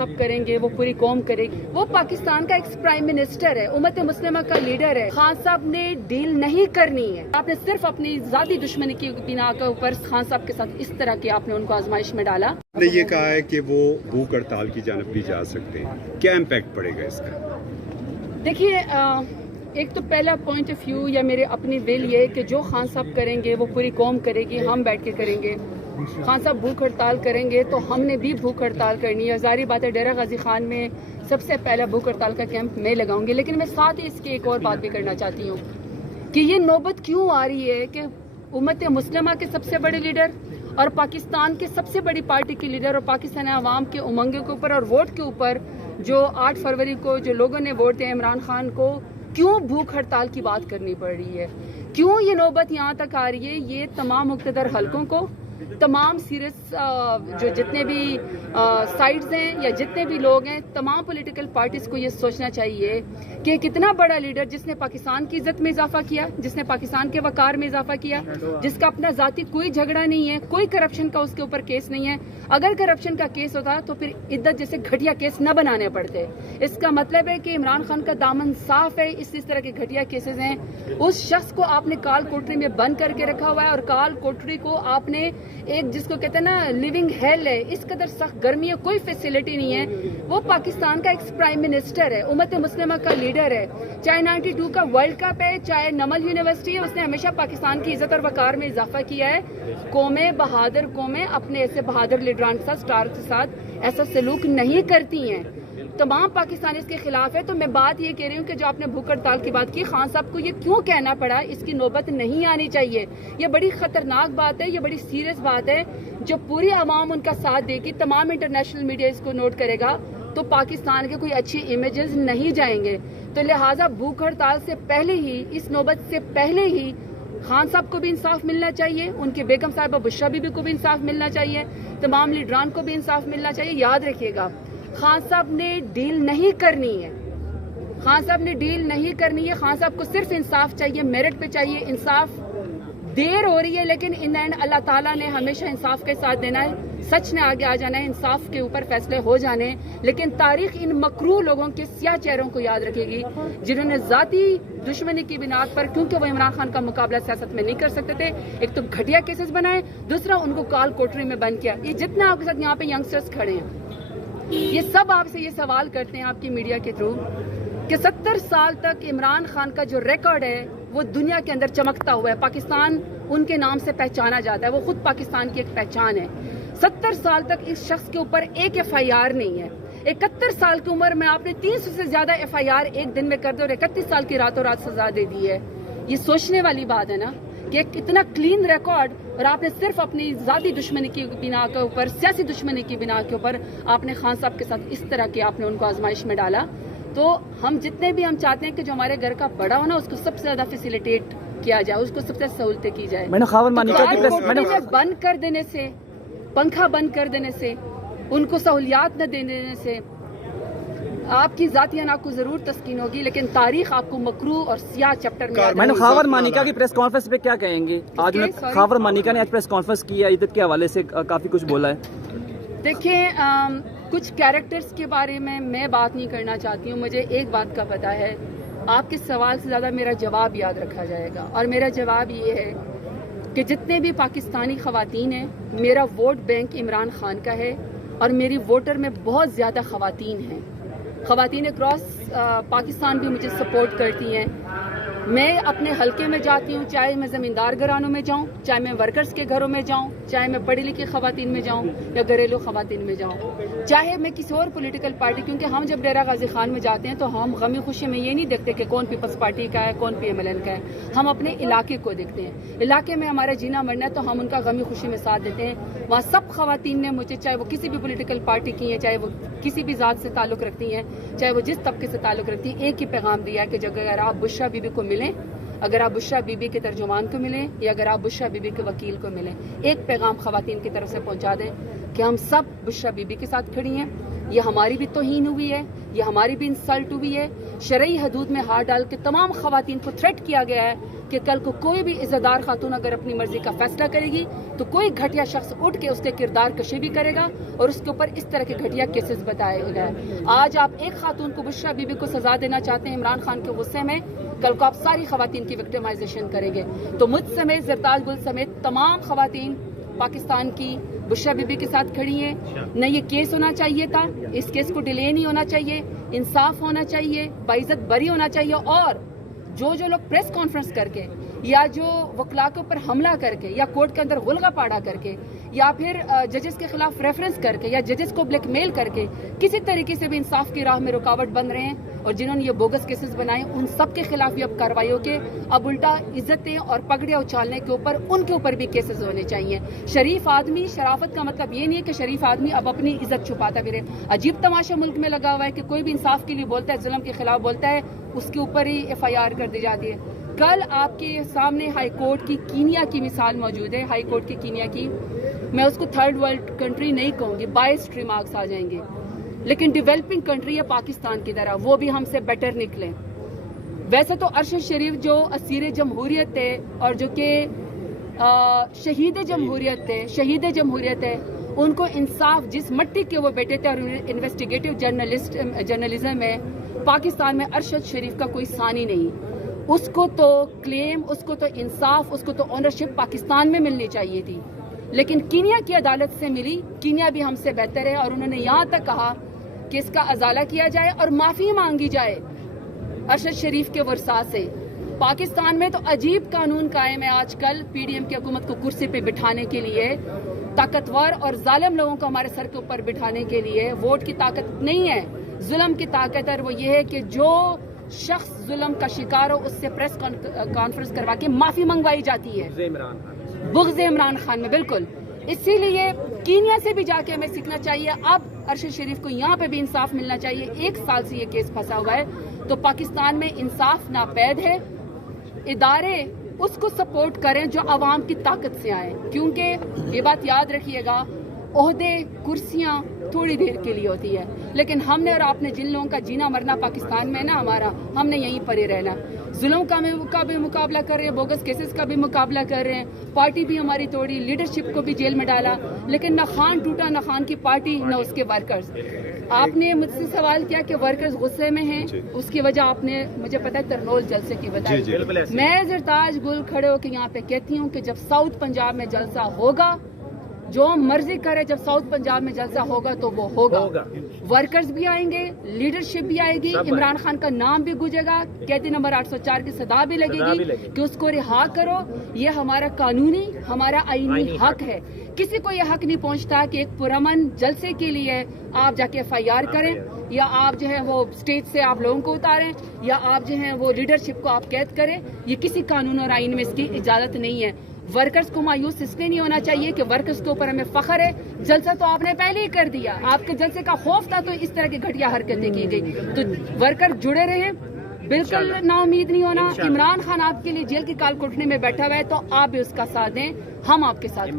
सब करेंगे वो पूरी कौम करेगी। वो पाकिस्तान का एक्स प्राइम मिनिस्टर है, उम्मत मुस्लिमा का लीडर है। खान साहब ने डील नहीं करनी है। आपने सिर्फ अपनी जाती दुश्मनी की बिना के ऊपर खान साहब के साथ इस तरह की आपने उनको आजमाइश में डाला। ने ये कहा है कि वो भूख हड़ताल की जानब भी जा सकते हैं, क्या इम्पैक्ट पड़ेगा इसका? देखिए, एक तो पहला पॉइंट ऑफ व्यू या मेरे अपनी विल ये कि जो खान साहब करेंगे वो पूरी कौम करेगी, हम बैठ के करेंगे। खान साहब भूख हड़ताल करेंगे तो हमने भी भूख हड़ताल करनी है। ज़ाहिर बात है, डेरा गाजी खान में सबसे पहला भूख हड़ताल का कैंप मैं लगाऊंगी। लेकिन मैं साथ ही इसकी एक और बात भी करना चाहती हूँ कि ये नौबत क्यों आ रही है कि उम्मत मुस्लिमा के सबसे बड़े लीडर और पाकिस्तान के सबसे बड़ी पार्टी के लीडर और पाकिस्तान आवाम के उमंगे के ऊपर और वोट के ऊपर जो 8 फरवरी को जो लोगों ने वोट दिया इमरान खान को, क्यों भूख हड़ताल की बात करनी पड़ रही है? क्यों ये नौबत यहाँ तक आ रही है? ये तमाम मुक़्तदर हलकों को, तमाम सीरियस जो जितने भी साइड्स हैं या जितने भी लोग हैं, तमाम पॉलिटिकल पार्टीज को ये सोचना चाहिए कि कितना बड़ा लीडर जिसने पाकिस्तान की इज्जत में इजाफा किया, जिसने पाकिस्तान के वकार में इजाफा किया, जिसका अपना जाती कोई झगड़ा नहीं है, कोई करप्शन का उसके ऊपर केस नहीं है। अगर करप्शन का केस होता तो फिर इद्दत जैसे घटिया केस न बनाने पड़ते। इसका मतलब है कि इमरान खान का दामन साफ है। इस तरह के घटिया केसेस हैं। उस शख्स को आपने काल कोठरी में बंद करके रखा हुआ है और काल कोठरी को आपने एक जिसको कहते हैं ना लिविंग हेल है, इस कदर सख्त गर्मी है, कोई फैसिलिटी नहीं है। वो पाकिस्तान का एक्स प्राइम मिनिस्टर है, उम्मत मुस्लिमा का लीडर है। चाहे 92 का वर्ल्ड कप है, चाहे नमल यूनिवर्सिटी है, उसने हमेशा पाकिस्तान की इज्जत और वकार में इजाफा किया है। कौमें बहादुर कौमें अपने ऐसे बहादुर लीडरान के साथ, स्टार के साथ ऐसा सलूक नहीं करती हैं। तमाम पाकिस्तानी इसके खिलाफ है। तो मैं बात ये कह रही हूँ कि जो आपने भूख हड़ताल की बात की, खान साहब को ये क्यों कहना पड़ा, इसकी नौबत नहीं आनी चाहिए। ये बड़ी खतरनाक बात है, ये बड़ी सीरियस बात है। जो पूरी आवाम उनका साथ देगी, तमाम इंटरनेशनल मीडिया इसको नोट करेगा, तो पाकिस्तान के कोई अच्छी इमेजेस नहीं जाएंगे। तो लिहाजा भूख हड़ताल से पहले ही, इस नौबत से पहले ही खान साहब को भी इंसाफ मिलना चाहिए, उनके बेगम साहिबा बुशरा बीबी को भी इंसाफ मिलना चाहिए, तमाम लीडरान को भी इंसाफ मिलना चाहिए। याद रखिएगा, खान साहब ने डील नहीं करनी है। खान साहब ने डील नहीं करनी है। खान साहब को सिर्फ इंसाफ चाहिए, मेरिट पे चाहिए। इंसाफ देर हो रही है लेकिन इन एंड अल्लाह ताला ने हमेशा इंसाफ के साथ देना है। सच ने आगे आ जाना है, इंसाफ के ऊपर फैसले हो जाने हैं। लेकिन तारीख इन मकरू लोगों के स्याह चेहरों को याद रखेगी जिन्होंने जाती दुश्मनी की बिनाद पर, क्योंकि वो इमरान खान का मुकाबला सियासत में नहीं कर सकते थे, एक तो घटिया केसेस बनाए, दूसरा उनको काल कोठरी में बंद किया। ये जितने आपके साथ यहाँ पे यंगस्टर्स खड़े हैं, ये सब आपसे ये सवाल करते हैं आपकी मीडिया के थ्रू कि 70 साल तक इमरान खान का जो रिकॉर्ड है वो दुनिया के अंदर चमकता हुआ है। पाकिस्तान उनके नाम से पहचाना जाता है, वो खुद पाकिस्तान की एक पहचान है। 70 साल तक इस शख्स के ऊपर एक FIR नहीं है। 71 साल की उम्र में आपने 300 से ज्यादा FIR एक दिन में कर दो और 31 साल की रातों रात सजा दे दी है। ये सोचने वाली बात है ना कि एक इतना क्लीन रिकॉर्ड और आपने सिर्फ अपनी जाती दुश्मनी की बिना के ऊपर, सियासी दुश्मनी की बिना के ऊपर आपने खान साहब के साथ इस तरह के आपने उनको आजमाइश में डाला। तो हम जितने भी हम चाहते हैं कि जो हमारे घर का बड़ा हो ना, उसको सबसे ज्यादा फैसिलिटेट किया जाए, उसको सबसे सहूलतें की जाए। बंद कर देने से, पंखा बंद कर देने से, उनको सहूलियात न देने से आपकी जातियाना को जरूर तस्कीन होगी, लेकिन तारीख आपको मकरू और सियाह चैप्टर में। मैडम, खावर मानिका की प्रेस कॉन्फ्रेंस पे क्या कहेंगे? आज खावर मानिका ने आज प्रेस कॉन्फ्रेंस की है, इद्दत के हवाले से काफी कुछ बोला है। देखिए, कुछ कैरेक्टर्स के बारे में मैं बात नहीं करना चाहती हूँ। मुझे एक बात का पता है, आपके सवाल से ज्यादा मेरा जवाब याद रखा जाएगा। और मेरा जवाब ये है कि जितने भी पाकिस्तानी खवातीन हैं, मेरा वोट बैंक इमरान खान का है और मेरी वोटर में बहुत ज्यादा खवातीन हैं। खवातीन अक्रॉस पाकिस्तान भी मुझे सपोर्ट करती हैं। मैं अपने हलके में जाती हूँ, चाहे मैं ज़मींदार घरानों में जाऊँ, चाहे मैं वर्कर्स के घरों में जाऊँ, चाहे मैं पढ़ी लिखी खवातीन में जाऊँ या घरेलू खवातीन में जाऊँ, चाहे मैं किसी और पॉलिटिकल पार्टी, क्योंकि हम जब डेरा गाजी खान में जाते हैं तो हम गमी खुशी में ये नहीं देखते कि कौन पीपल्स पार्टी का है, कौन PMLN का है। हम अपने इलाके को देखते हैं। इलाके में हमारा जीना मरना है तो हम उनका गमी खुशी में साथ देते हैं। वहाँ सब खवातीन ने मुझे, चाहे वो किसी भी पॉलिटिकल पार्टी की हैं, चाहे वो किसी भी ज़ात से ताल्लुक़ रखती हैं, चाहे वो जिस तबके से ताल्लुक़ रखती हैं, एक ही पैगाम दिया है कि अगर आप बुशरा बीबी को मिलें, अगर आप बुशरा बीबी के तर्जुमान को मिलें या अगर आप बुशरा बीबी के वकील को मिलें, एक पैगाम खवातीन की तरफ से पहुंचा दें कि हम सब बुशरा बीबी के साथ खड़ी हैं। ये हमारी भी तौहीन हुई है, ये हमारी भी इंसल्ट हुई है। शरई हदूद में हाथ डाल के तमाम खवातीन को थ्रेट किया गया है کہ کل کو کوئی بھی عزتدار خاتون اگر اپنی مرضی کا فیصلہ کرے گی تو کوئی گھٹیا شخص اٹھ کے اس کے کردار کشی بھی کرے گا اور اس کے اوپر اس طرح کے گھٹیا کیسز بتائے گئے. آج آپ ایک خاتون کو بشرا بی بی کو سزا دینا چاہتے ہیں عمران خان کے غصے میں, کل کو آپ ساری خواتین کی وکٹمائزیشن کریں گے. تو مجھ سمیت, زرتاج گل سمیت تمام خواتین پاکستان کی بشرا بی بی کے ساتھ کھڑی ہیں. نہ یہ کیس ہونا چاہیے تھا, اس کیس کو ڈیلے نہیں ہونا چاہیے, انصاف ہونا چاہیے, باعزت بری ہونا چاہیے. اور جو لوگ پریس کانفرنس کر کے یا جو وکلاء کے اوپر حملہ کر کے یا کورٹ کے اندر غلغہ پاڑا کر کے یا پھر ججز کے خلاف ریفرنس کر کے یا ججز کو بلیک میل کر کے کسی طریقے سے بھی انصاف کی راہ میں رکاوٹ بن رہے ہیں اور جنہوں نے یہ بوگس کیسز بنائے, ان سب کے خلاف بھی اب کارروائیوں کے اب الٹا عزتیں اور پگڑیاں اچھالنے کے اوپر ان کے اوپر بھی کیسز ہونے چاہیے. شریف آدمی, شرافت کا مطلب یہ نہیں ہے کہ شریف آدمی اب اپنی عزت چھپاتا بھی رہے. عجیب تماشا ملک میں لگا ہوا ہے کہ کوئی بھی انصاف کے لیے بولتا ہے, ظلم کے خلاف بولتا ہے, اس کے اوپر ہی FIR کر دی جاتی ہے. کل آپ کے سامنے ہائی کورٹ کی کینیا کی مثال موجود ہے. ہائی کورٹ کی کینیا کی, میں اس کو تھرڈ ورلڈ کنٹری نہیں کہوں گی, 22 ریمارکس آ جائیں گے, لیکن ڈیولپنگ کنٹری ہے پاکستان کی طرح, وہ بھی ہم سے بیٹر نکلے. ویسے تو ارشد شریف جو اسیر جمہوریت ہے اور جو کہ شہید جمہوریت ہے, ان کو انصاف جس مٹی کے وہ بیٹے تھے اور انویسٹیگیٹو جرنلزم میں پاکستان میں ارشد شریف کا کوئی ثانی نہیں. اس کو تو کلیم, اس کو تو انصاف, اس کو تو اونرشپ پاکستان میں ملنی چاہیے تھی, لیکن کینیا کی عدالت سے ملی. کینیا بھی ہم سے بہتر ہے اور انہوں نے یہاں تک کہا کہ اس کا ازالہ کیا جائے اور معافی مانگی جائے ارشد شریف کے ورثاء سے. پاکستان میں تو عجیب قانون قائم ہے آج کل PDM کی حکومت کو کرسی پہ بٹھانے کے لیے, طاقتور اور ظالم لوگوں کو ہمارے سر کے اوپر بٹھانے کے لیے. ووٹ کی طاقت نہیں ہے, ظلم کی طاقت ہے, اور وہ یہ ہے کہ جو شخص ظلم کا شکار ہو اس سے پریس کانفرنس کروا کے معافی منگوائی جاتی ہے. بغض عمران خان میں بالکل. اسی لیے کینیا سے بھی جا کے ہمیں سیکھنا چاہیے. اب ارشد شریف کو یہاں پہ بھی انصاف ملنا چاہیے. 1 سال سے یہ کیس پھنسا ہوا ہے, تو پاکستان میں انصاف ناپید ہے. ادارے اس کو سپورٹ کریں جو عوام کی طاقت سے آئے, کیونکہ یہ بات یاد رکھیے گا, عہدے, کرسیاں تھوڑی دیر کے لیے ہوتی ہے, لیکن ہم نے اور آپ نے جن لوگوں کا جینا مرنا پاکستان میں نا ہمارا, ہم نے یہیں پر ہی رہنا. ظلم کا بھی مقابلہ کر رہے ہیں, بوگس کیسز کا بھی مقابلہ کر رہے ہیں, پارٹی بھی ہماری توڑی, لیڈرشپ کو بھی جیل میں ڈالا, لیکن نہ خان ٹوٹا, نہ خان کی پارٹی, نہ اس کے ورکرز. آپ نے مجھ سے سوال کیا کہ ورکرز غصے میں ہیں, اس کی وجہ آپ نے مجھے پتا ہے ترنول جلسے کی بتائی. میں زرتاج گل کھڑے ہو کے یہاں پہ کہتی ہوں کہ جب ساؤتھ پنجاب میں جلسہ ہوگا, جو مرضی کرے, جب ساؤتھ پنجاب میں جلسہ ہوگا تو وہ ہوگا. ورکرز بھی آئیں گے, لیڈرشپ بھی آئے گی, عمران خان کا نام بھی گونجے گا, قیدی نمبر 804 کی صدا بھی لگے گی کہ اس کو رہا کرو. یہ ہمارا قانونی, ہمارا آئینی حق ہے. کسی کو یہ حق نہیں پہنچتا کہ ایک پرامن جلسے کے لیے آپ جا کے FIR کریں, یا آپ جو ہے وہ اسٹیج سے آپ لوگوں کو اتاریں, یا آپ جو ہے وہ لیڈرشپ کو آپ قید کریں. یہ کسی قانون اور آئین میں اس کی اجازت نہیں ہے. ورکرز کو مایوس اس لیے نہیں ہونا چاہیے کہ ورکرز کے اوپر ہمیں فخر ہے, جلسہ تو آپ نے پہلے ہی کر دیا, آپ کے جلسے کا خوف تھا تو اس طرح کی گھٹیا حرکتیں کی گئی. تو ورکر جڑے رہے, بالکل نا امید نہیں ہونا. عمران خان آپ کے لیے جیل کی کال کوٹھنے میں بیٹھا ہوا ہے, تو آپ بھی اس کا ساتھ دیں, ہم آپ کے ساتھ.